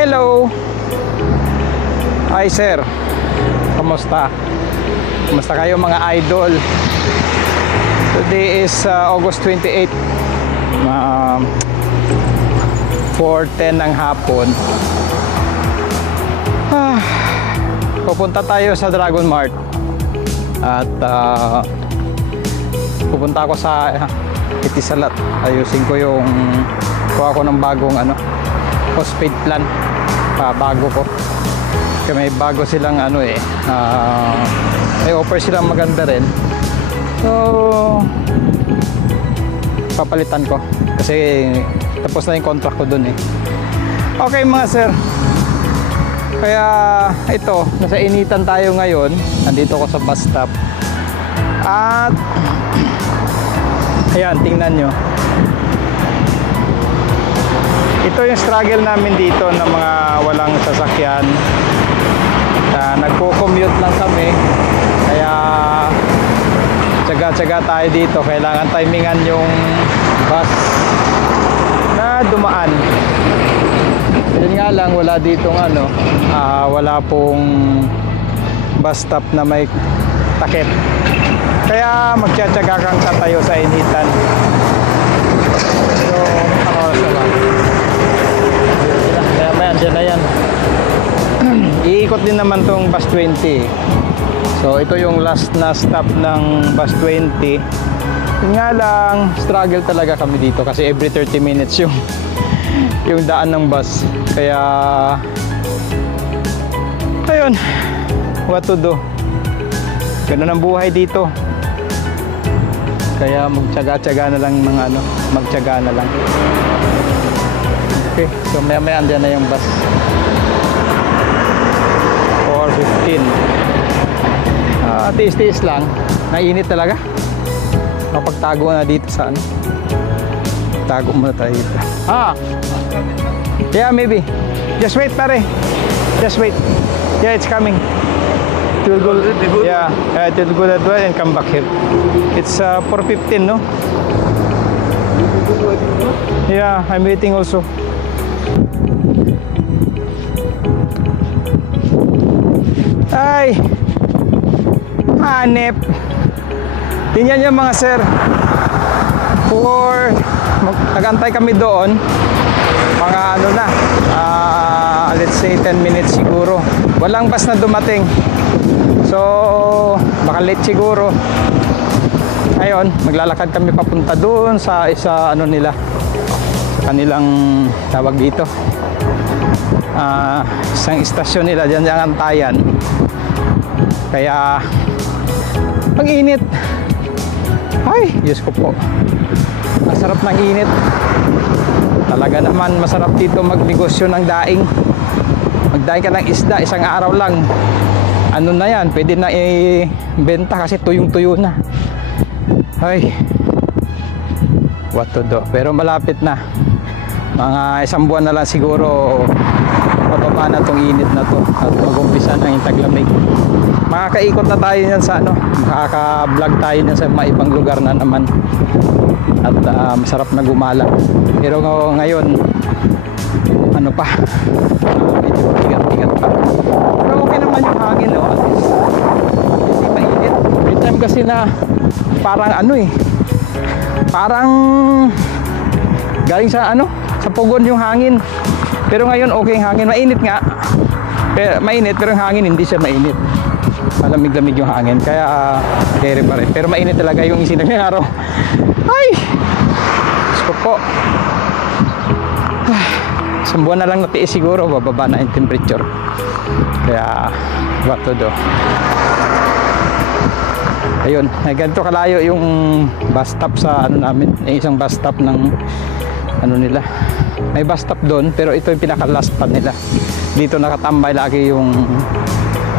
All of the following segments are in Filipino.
Hello. Hi sir. Kamusta? Kamusta kayo mga idol? Today is August 28. 4:10 ng hapon. Pupunta tayo sa Dragon Mart. At pupunta ako sa Etisalat. Ayusin ko yung kuha ko ng bagong postpaid plan. Bago ko. Kasi may bago silang may offer silang maganda rin. So papalitan ko kasi tapos na yung contract ko dun eh. Okay mga sir, kaya ito, nasa initan tayo ngayon. Nandito ko sa bus stop at ayan, tingnan nyo, ito yung struggle namin dito ng mga walang sasakyan. Nagko-commute lang kami, kaya tsaga-tsaga tayo dito. Kailangan timingan yung bus na dumaan. Yun nga lang, wala ditong wala pong bus stop na may takip, kaya magtsatsaga kang tatayo sa initan. So oras na ba? Kaya may andyan na yan. Iikot din naman tong bus 20. So ito yung last na stop ng bus 20. Yun nga lang, struggle talaga kami dito kasi every 30 minutes yung daan ng bus. Kaya ayun, what to do, ganun ang buhay dito. Kaya magtyaga-tyaga na lang magtyaga na lang. Okay, so maya-maya andyan na yung bus. 4:15. Tiis-tiis lang. Nainit talaga. Kapagtago na dito sa tago muna tayo dito. Yeah, maybe. Just wait pare. Just wait. Yeah, it's coming. It will go. Yeah, it will go that way and come back here. It's 4:15, no? Yeah, I'm waiting also. Ay, hanep. Tingnan nyo mga sir, nagantay kami doon mga let's say 10 minutes siguro. Walang bus na dumating, so baka late siguro. Ayun, maglalakad kami papunta doon sa nila, sa kanilang tawag dito, isang istasyon nila dyan ang antayan. Kaya ang init. Ay, Diyos ko po, ang sarap ng init talaga naman. Masarap dito magnegosyo ng daing. Magdaing ka ng isda, isang araw lang na yan, pwede na i-benta kasi tuyong-tuyo na. Ay, what to do. Pero malapit na, mga isang buwan na lang siguro mababa na tong init na to at mag-umpisa na yung taglamig. Makakaikot na tayo yan sa makaka-vlog tayo yan sa mga ibang lugar na naman at masarap na gumala. Pero ngayon pa, medyo bigat-bigat pa. Pero okay naman yung hangin, at least hindi mainit. May time kasi na parang parang galing sa sa pugon yung hangin. Pero ngayon okay yung hangin. Mainit nga, mainit, pero yung hangin hindi siya mainit. Malamig-lamig yung hangin, kaya carry pa rin. Pero mainit talaga yung isinag ng araw. Ay, gusto po. Isang buwan na lang natiis siguro, bababa na yung temperature. Kaya what to do. Ayun, ganito kalayo yung bus stop sa namin. Isang bus stop ng nila. May bus stop doon, pero ito yung pinaka last stop nila. Dito nakatambay lagi yung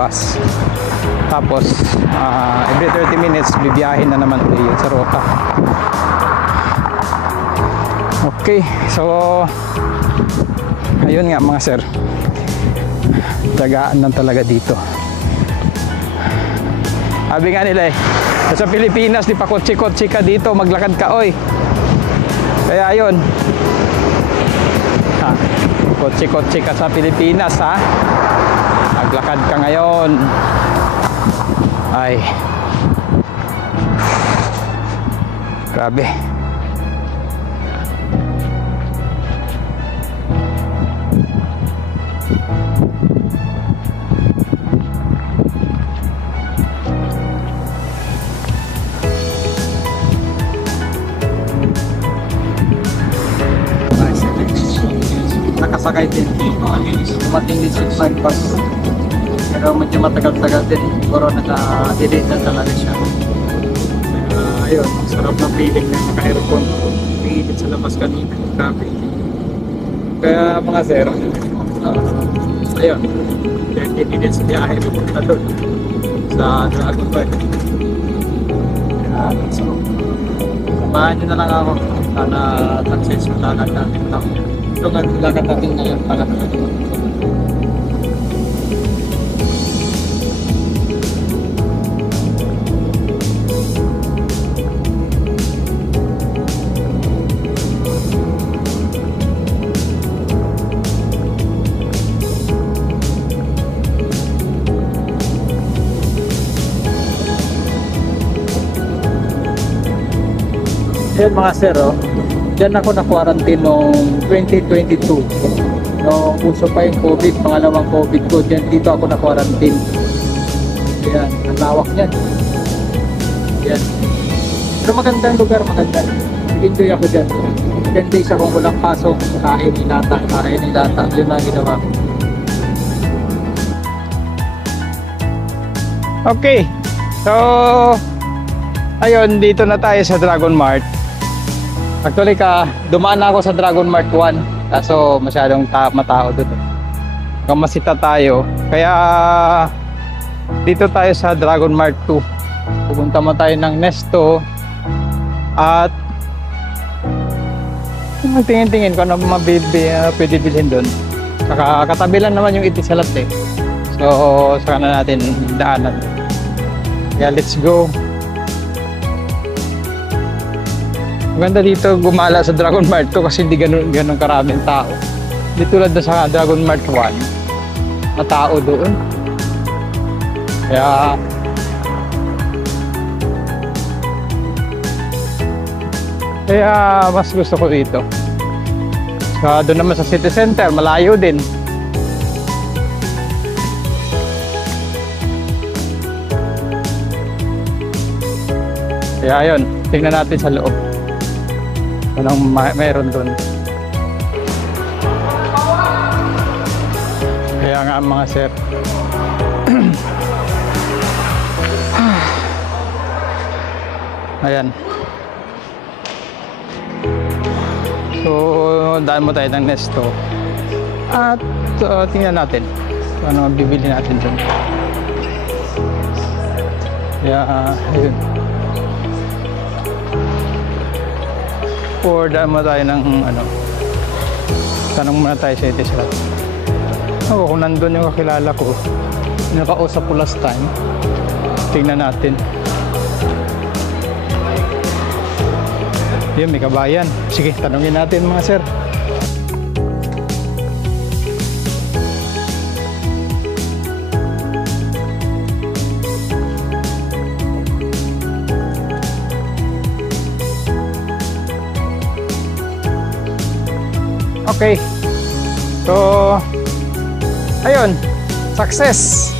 bus. Tapos every 30 minutes bibiyahin na naman ulit yun sa rota. Okay, so ayun nga mga sir, tagaan lang talaga dito. Sabi nga nila sa Pilipinas di pa kotse-kotse ka, dito maglakad ka oy. Kaya ayun, kotse-kotse ka sa Pilipinas ha. Naglakad ka ngayon. Ay. Grabe. Nakasakay din. Dumating din sa bypass. Pero medyo matagal-tagal din. Siguro naka-delete na talaga siya. Ayun, sarap ng feeling na naka-aircon. Pilit sa labas kanina. Grabe. Kaya mga sir, ayun, 30 minutes biyahe pupunta doon sa Dragon Park. So, samahan nyo na lang ako. Sana successful lakad natin. Ito nga lakad natin ngayon para Ayan mga sir, dyan ako na-quarantine noong 2022. Noong uso pa yung COVID, pangalawang COVID ko, dito ako na-quarantine. Ayan, ang lawak niyan. Ayan. Pero magandang lugar, maganda. Enjoy ako dyan. 10 days akong walang pasok, kain nilata. Yun na ginawa ko. Okay. So, ayun, dito na tayo sa Dragon Mart. Actually dumaan na ako sa Dragon Mart 1 kaso masyadong matao doon. Kamasita tayo. Kaya dito tayo sa Dragon Mart 2. Pupunta mo tayo ng Nesto at tingin-tingin kung ano pwede bilhin doon. Saka katabi lang naman yung Itisalat eh. So saka na natin daanan. Kaya let's go. Maganda dito gumala sa Dragon Mart 2 kasi hindi ganun karaming tao. Hindi tulad na sa Dragon Mart 1 na tao doon. Kaya mas gusto ko dito. Doon naman sa City Center, malayo din. Kaya ayun, tingnan natin sa loob. Anong mayroon doon. Kaya nga mga sir. Ayan. So, daan mo tayo ng Nesto. At tingnan natin ano bibili natin doon. Kaya ayun. Or daan mo tayo ng tanong muna tayo sa Itisalat. Kung nandun yung kakilala ko, nakausap ko last time, tingnan natin. Yun, may kabayan. Sige, tanongin natin mga sir. Okay. So, ayun. Success.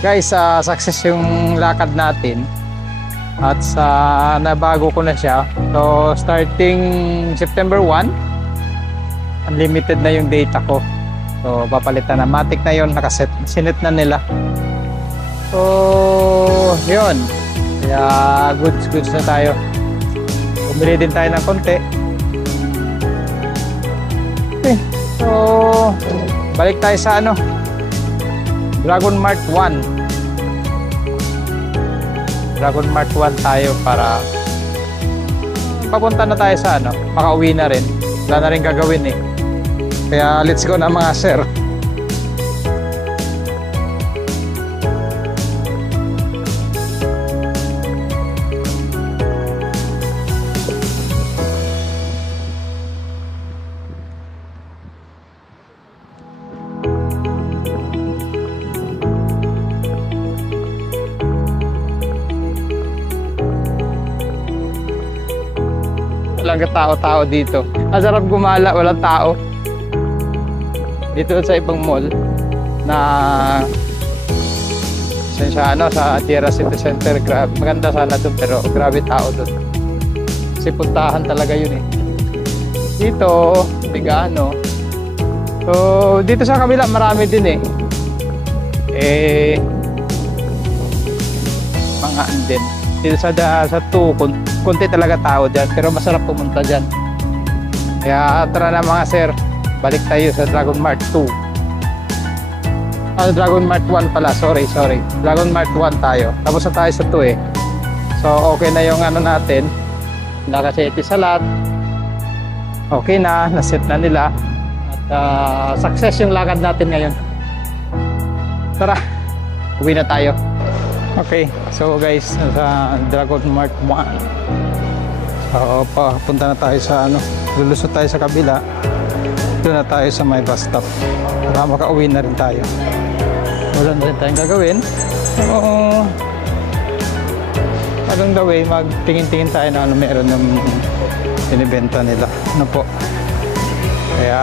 Guys, success yung lakad natin. At nabago ko na siya. So, starting September 1, unlimited na yung data ko. So, papalitan na. Matic na yun. Sinet na nila. So, yun. Kaya, goods na tayo. Bumili din tayo ng konti. Okay. So, balik tayo sa Dragon Mart 1. Dragon Mart 1 tayo para papunta na tayo sa makauwi na rin. Wala na rin gagawin eh. Kaya let's go na mga sir. walang tao-tao dito. Ang sarap gumala, walang tao. Dito sa ibang mall na sa Tierra City Center, maganda sana doon pero grabe tao doon. Kasi puntahan talaga yun eh. Dito, bigano. So, dito sa kabila marami din mga andin. Dito sa 2, konti talaga tao dyan pero masarap pumunta dyan. Kaya tara na mga sir, balik tayo sa Dragon Mart 2. Dragon Mart 1 pala, sorry. Dragon Mart 1 tayo. Tapos na tayo sa 2 eh. So okay na yung ano natin. Nakaseti sa lahat. Okay na, naset na nila. At success yung lakad natin ngayon. Tara, uwi na tayo. Okay, so guys, sa Dragon Mart 1. So papunta na tayo sa lulusot tayo sa kabila. Doon na tayo sa may bus stop. Para makauwi na rin tayo. Wala na rin tayong gagawin. So, along the way, magtingin-tingin tayo na meron ng binibenta nila. Ano po. Kaya,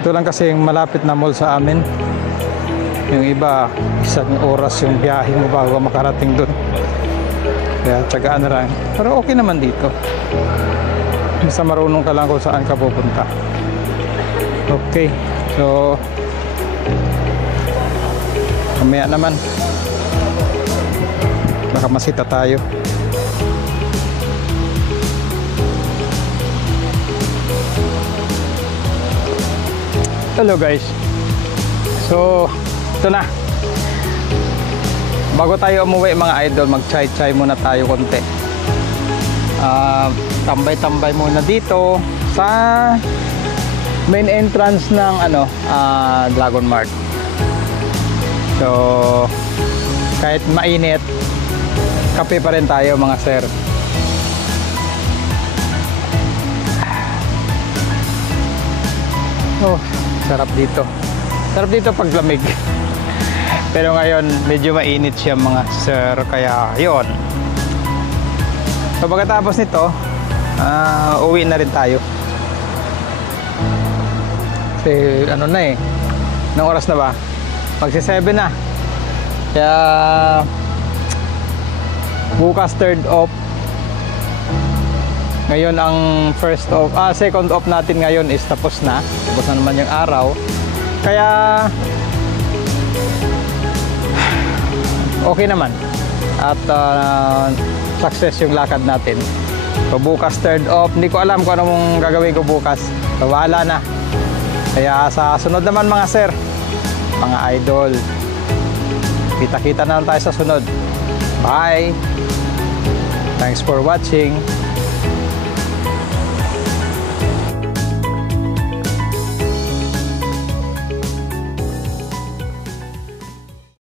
ito lang kasi yung malapit na mall sa amin. Yung iba, 1 oras yung biyahe mo bago makarating doon. Kaya, tsagaan na lang. Pero okay naman dito. Basta marunong ka lang kung saan ka pupunta. Okay. So, mamaya naman baka masita tayo. Hello guys. So, ito na. Bago tayo umuwi mga idol, mag-chai-chai muna tayo konti. Tambay-tambay muna dito sa main entrance ng Dragon Mart. So kahit mainit, kape pa rin tayo mga sir. Oh, sarap dito. Sarap dito pag lamig. Pero ngayon medyo mainit siya mga sir, kaya yon. So pagkatapos nito, uwi na rin tayo. Kasi ano na nang oras na ba? Magsi-7 na. Kaya bukas 3rd off. Ngayon ang second off natin ngayon is tapos na. Tapos na naman yung araw. Kaya okay naman. At success yung lakad natin. So bukas 3rd off. Hindi ko alam kung anong gagawin ko bukas. So bahala na. Kaya sa sunod naman mga sir, mga idol, kita-kita na lang tayo sa sunod. Bye! Thanks for watching.